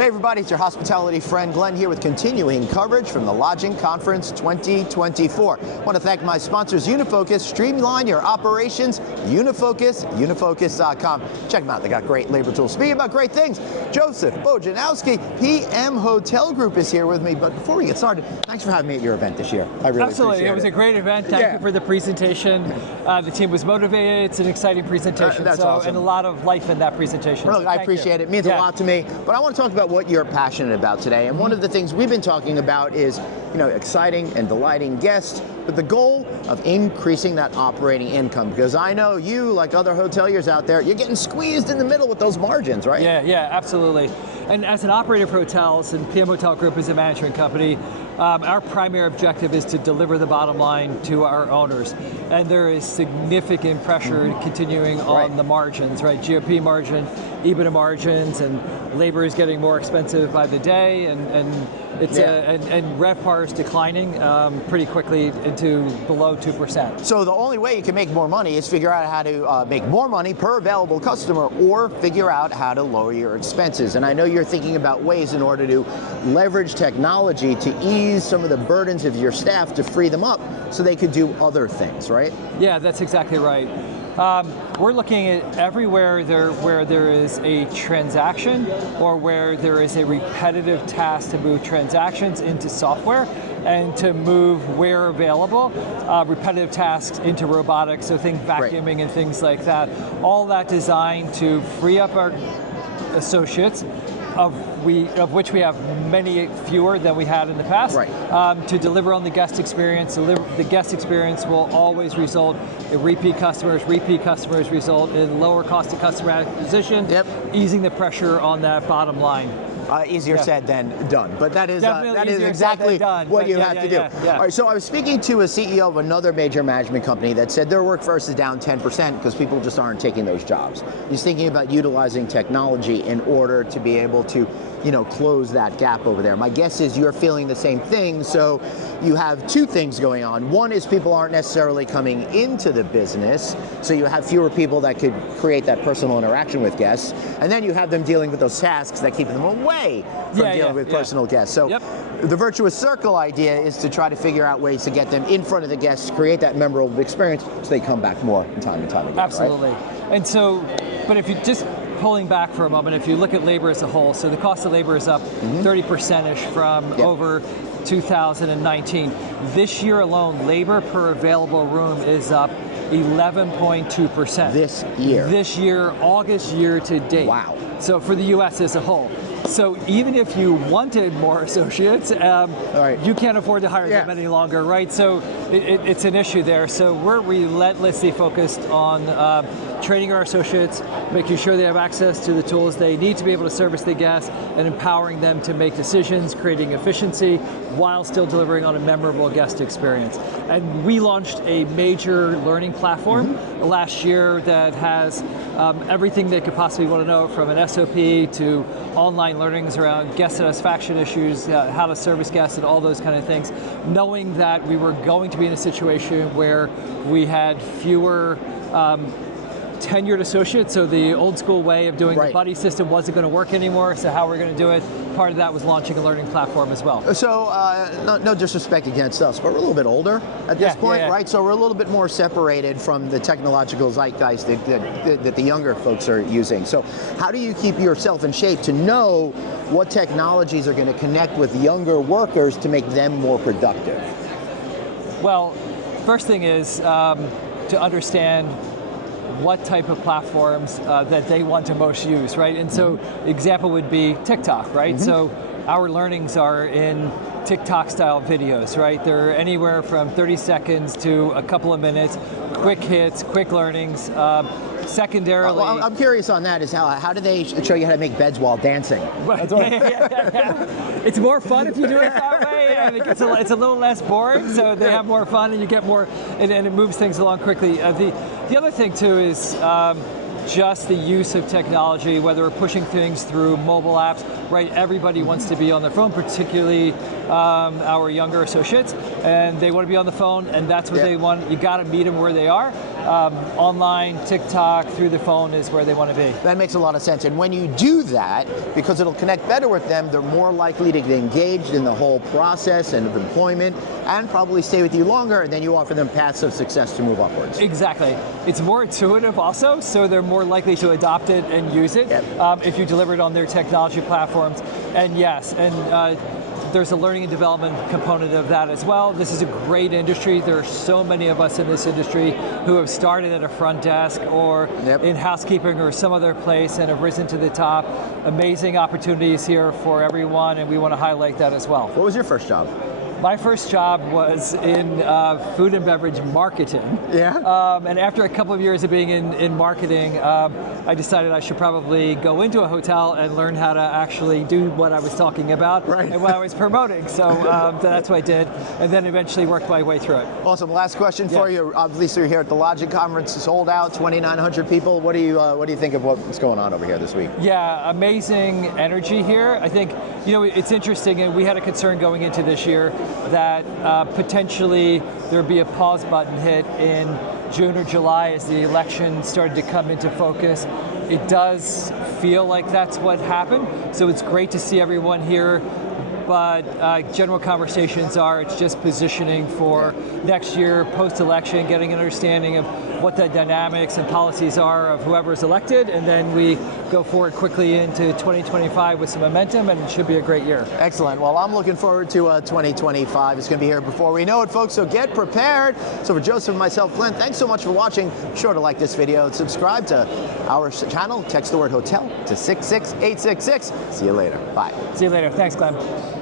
Hey everybody, it's your hospitality friend Glenn here with continuing coverage from the Lodging Conference 2024. I want to thank my sponsors, Unifocus. Streamline your operations. Unifocus, unifocus.com. Check them out. They got great labor tools. Speaking about great things, Joseph Bojanowski, PM Hotel Group is here with me. But before we get started, thanks for having me at your event this year. I really appreciate it. It was a great event. Thank you for the presentation. The team was motivated. It's an exciting presentation. That's awesome. And a lot of life in that presentation. Well, I appreciate it. It means a lot to me. But I want to talk about what you're passionate about today. And one of the things we've been talking about is, exciting and delighting guests, but the goal of increasing that operating income. Because I know you, like other hoteliers out there, you're getting squeezed in the middle with those margins, right? Yeah, absolutely. And as an operator for hotels, and PM Hotel Group is a management company, our primary objective is to deliver the bottom line to our owners. And there is significant pressure continuing on the margins, right? GOP margin, EBITDA margins, and labor is getting more expensive by the day, and RevPAR is declining pretty quickly into below 2%. So the only way you can make more money is figure out how to make more money per available customer, or figure out how to lower your expenses. And I know you're thinking about ways in order to leverage technology to ease some of the burdens of your staff, to free them up so they could do other things, right? Yeah, that's exactly right. We're looking at everywhere where there is a transaction or where there is a repetitive task to move transactions into software, and to move, where available, repetitive tasks into robotics, so think vacuuming and things like that. All that designed to free up our associates, of which we have many fewer than we had in the past, to deliver on the guest experience. The guest experience will always result in repeat customers result in lower cost of customer acquisition, easing the pressure on that bottom line. Easier said than done, but that is exactly what you have to do. All right, so I was speaking to a CEO of another major management company that said their workforce is down 10% because people just aren't taking those jobs. He's thinking about utilizing technology in order to be able to, close that gap over there. My guess is you're feeling the same thing, so you have two things going on. One is people aren't necessarily coming into the business, so you have fewer people that could create that personal interaction with guests, and then you have them dealing with those tasks that keep them away from dealing with personal guests. So the virtuous circle idea is to try to figure out ways to get them in front of the guests, create that memorable experience so they come back more time and time again. Absolutely. And so, but if you just pulling back for a moment, if you look at labor as a whole, so the cost of labor is up 30%-ish from over 2019. This year alone, labor per available room is up 11.2%. This year? This year, August year to date. Wow. So for the US as a whole. So even if you wanted more associates, you can't afford to hire them any longer, right? So it's an issue there. So we're relentlessly focused on training our associates, making sure they have access to the tools they need to be able to service the guests, and empowering them to make decisions, creating efficiency, while still delivering on a memorable guest experience. And we launched a major learning platform last year that has everything they could possibly want to know, from an SOP to online learnings around guest satisfaction issues, how to service guests, and all those kind of things, knowing that we were going to be in a situation where we had fewer tenured associates, so the old school way of doing the buddy system wasn't going to work anymore, so how we're going to do it, part of that was launching a learning platform as well. So no disrespect against us, but we're a little bit older at this point, right? So we're a little bit more separated from the technological zeitgeist that the younger folks are using. So how do you keep yourself in shape to know what technologies are going to connect with younger workers to make them more productive? Well, first thing is to understand what type of platforms that they want to most use, right? And so example would be TikTok, right? So our learnings are in TikTok style videos, right? They're anywhere from 30 seconds to a couple of minutes, quick hits, quick learnings. Secondarily, well, I'm curious on that. Is how do they show you how to make beds while dancing? It's more fun if you do it that way. I think it's a little less boring, so they have more fun and you get more, and it moves things along quickly. The other thing too is just the use of technology, whether we're pushing things through mobile apps, right? Everybody wants to be on their phone, particularly our younger associates, and they want to be on the phone, and that's what they want. You got to meet them where they are. online, TikTok, through the phone is where they want to be. That makes a lot of sense. And when you do that, because it'll connect better with them, they're more likely to get engaged in the whole process and of employment and probably stay with you longer, and then you offer them paths of success to move upwards. Exactly. It's more intuitive also, so they're more likely to adopt it and use it if you deliver it on their technology platforms. And yes, and there's a learning and development component of that as well. This is a great industry. There are so many of us in this industry who have started at a front desk or in housekeeping or some other place and have risen to the top. Amazing opportunities here for everyone, and we want to highlight that as well. What was your first job? My first job was in food and beverage marketing. Yeah. And after a couple of years of being in marketing, I decided I should probably go into a hotel and learn how to actually do what I was talking about and what I was promoting. So that's what I did, and then eventually worked my way through it. Awesome. Last question for you. Obviously, you're here at the Logic Conference. Sold out, 2,900 people. What do you think of what's going on over here this week? Yeah, amazing energy here. I think it's interesting, and we had a concern going into this year that potentially there'd be a pause button hit in June or July as the election started to come into focus. It does feel like that's what happened, so it's great to see everyone here, but general conversations are it's just positioning for next year, post-election, getting an understanding of what the dynamics and policies are of whoever's elected, and then we go forward quickly into 2025 with some momentum, and it should be a great year. Excellent. Well, I'm looking forward to 2025. It's going to be here before we know it, folks, so get prepared. So for Joseph and myself, Glenn, thanks so much for watching. Be sure to like this video and subscribe to our channel. Text the word hotel to 66866. See you later. Bye. See you later. Thanks, Glenn.